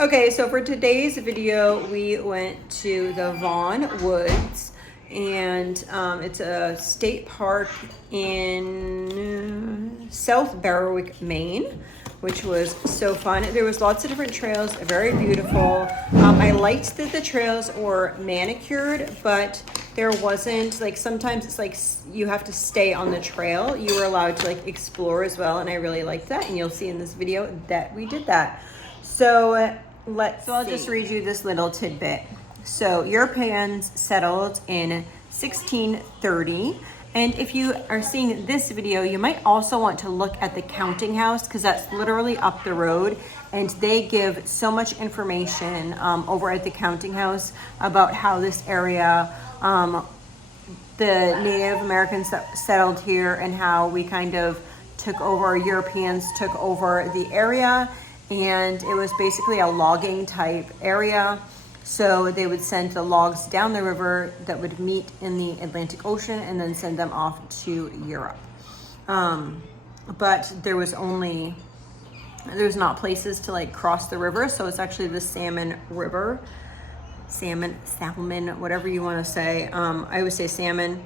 Okay, so for today's video, we went to the Vaughan Woods, and it's a state park in South Berwick, Maine, which was so fun. There was lots of different trails, very beautiful. I liked that the trails were manicured, but there wasn't, like, sometimes it's like you have to stay on the trail. You were allowed to like explore as well, and I really liked that, and you'll see in this video that we did that. So I'll just read you this little tidbit. So Europeans settled in 1630. And if you are seeing this video, you might also want to look at the counting house, because that's literally up the road. And they give so much information over at the counting house about how this area, the Native Americans that settled here, and how we kind of took over, Europeans took over the area. And it was basically a logging type area. So they would send the logs down the river that would meet in the Atlantic Ocean and then send them off to Europe. But there's not places to like cross the river. So it's actually the Salmon River, salmon, whatever you want to say. I would say salmon.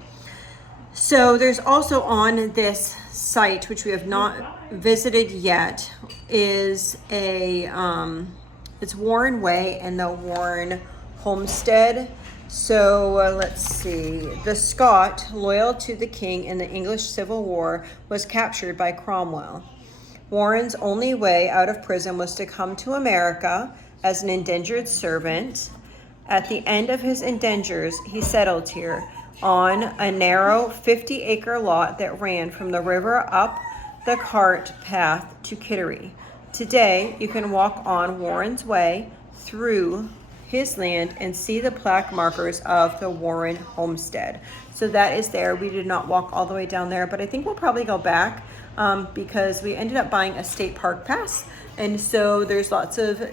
So there's also on this site, which we have not visited yet, is it's Warren Way and the Warren Homestead. So let's see. The Scot, loyal to the king in the English Civil War, was captured by Cromwell. Warren's only way out of prison was to come to America as an indentured servant. At the end of his indentures, he settled here on a narrow 50-acre lot that ran from the river up the cart path to Kittery. Today, you can walk on Warren's Way through his land and see the plaque markers of the Warren Homestead. So that is there. We did not walk all the way down there, but I think we'll probably go back because we ended up buying a state park pass. And so there's lots of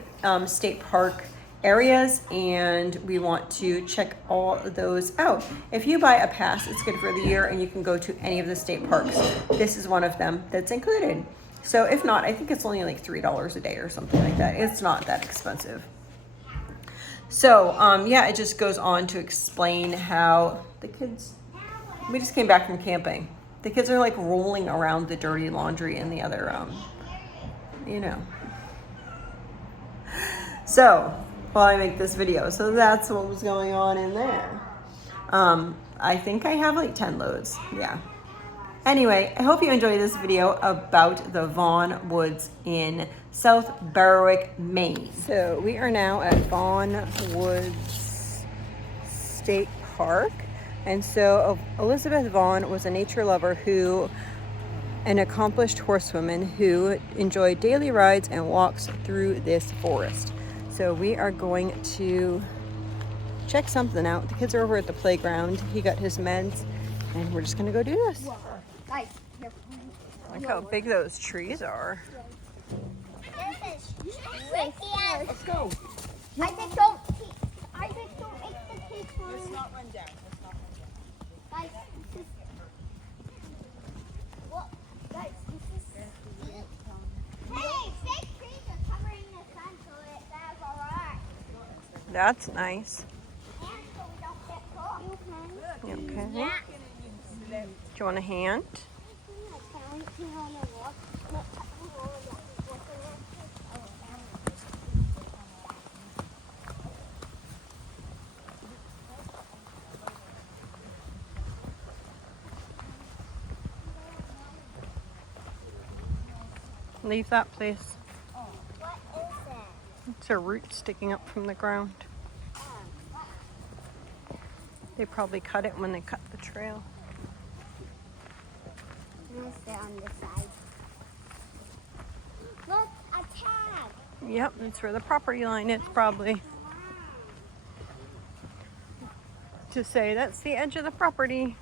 state park areas, and we want to check all those out. If you buy a pass, it's good for the year, and you can go to any of the state parks. This is one of them that's included. So if not, I think it's only like $3 a day or something like that. It's not that expensive. So yeah, it just goes on to explain how the kids, we just came back from camping. The kids are like rolling around the dirty laundry in the other, So while I make this video, so that's what was going on in there. I think I have like 10 loads. Yeah. Anyway, I hope you enjoyed this video about the Vaughan Woods in South Berwick, Maine. So we are now at Vaughan Woods State Park. And so Elizabeth Vaughan was a nature lover an accomplished horsewoman who enjoyed daily rides and walks through this forest. So we are going to check something out. The kids are over at the playground. He got his meds, and we're just gonna go do this. Look how big those trees are. Let's go. I think don't make the kids run. Let's not run down. Guys, this is... Well, guys, this is... Hey, fake trees are covering the sun, so that's alright. That's nice. And so we don't get caught. You okay? Yeah. Do you want a hand? Leave that, please. What is that? It's a root sticking up from the ground. They probably cut it when they cut the trail. On the side. Look, a tag. Yep, that's where the property line is, probably. To say that's the edge of the property.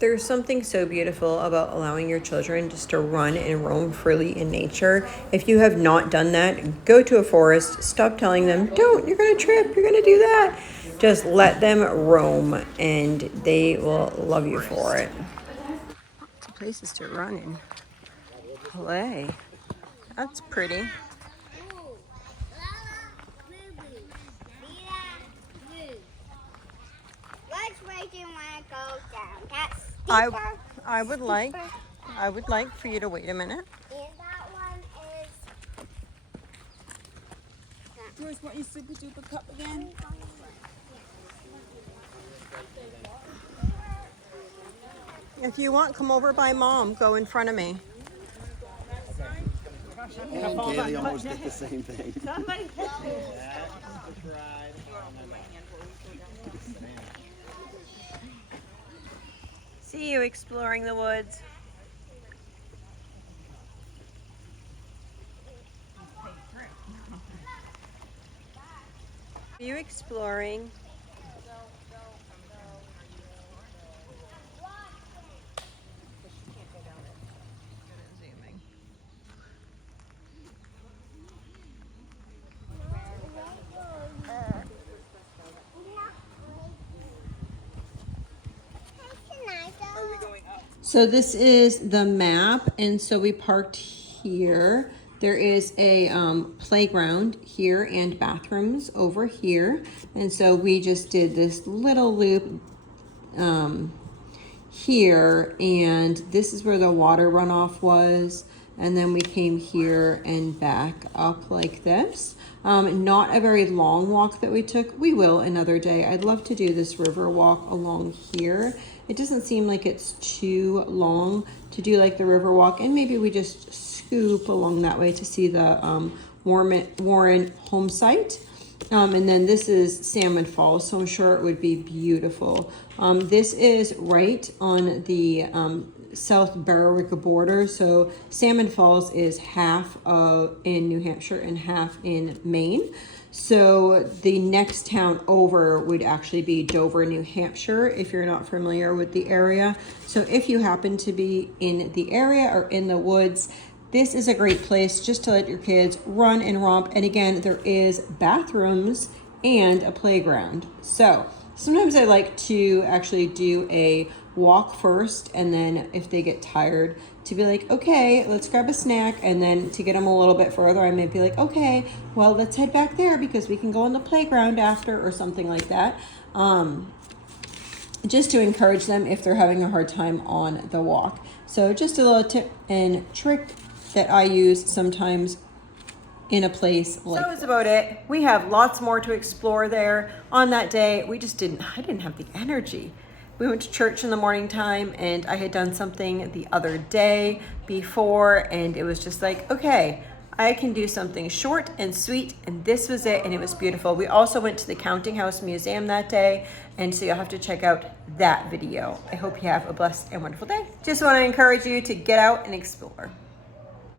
There's something so beautiful about allowing your children just to run and roam freely in nature. If you have not done that, go to a forest. Stop telling them, don't, you're going to trip, you're going to do that. Just let them roam and they will love you for it. Lots of places to run and play. That's pretty. Which way do you want to go down? That's I would like for you to wait a minute. And that one is. Joyce, want your super duper cup again? If you want, come over by mom. Go in front of me. And Kaylee almost did the same thing. See you exploring the woods. Are you exploring? So this is the map, and so we parked here. There is a playground here and bathrooms over here, and so we just did this little loop here, and this is where the water runoff was, and then we came here and back up like this. Not a very long walk that we took. We will another day. I'd love to do this river walk along here. It doesn't seem like it's too long to do like the river walk, and maybe we just scoop along that way to see the Warren home site. And then this is Salmon Falls, so I'm sure it would be beautiful. This is right on the South Berwick border, so Salmon Falls is half in New Hampshire and half in Maine. So the next town over would actually be Dover, New Hampshire, if you're not familiar with the area. So if you happen to be in the area or in the woods, this is a great place just to let your kids run and romp. And again, there is bathrooms and a playground. So sometimes I like to actually do a walk first, and then if they get tired, to be like, okay, let's grab a snack, and then to get them a little bit further, I might be like, okay, well, let's head back there because we can go on the playground after, or something like that. Just to encourage them if they're having a hard time on the walk. So just a little tip and trick that I use sometimes in a place like. So that was about it. We have lots more to explore there. On that day, I didn't have the energy. We went to church in the morning time, and I had done something the other day before, and it was just like, okay, I can do something short and sweet, and this was it, and it was beautiful. We also went to the Counting House Museum that day, and so you'll have to check out that video. I hope you have a blessed and wonderful day. Just want to encourage you to get out and explore.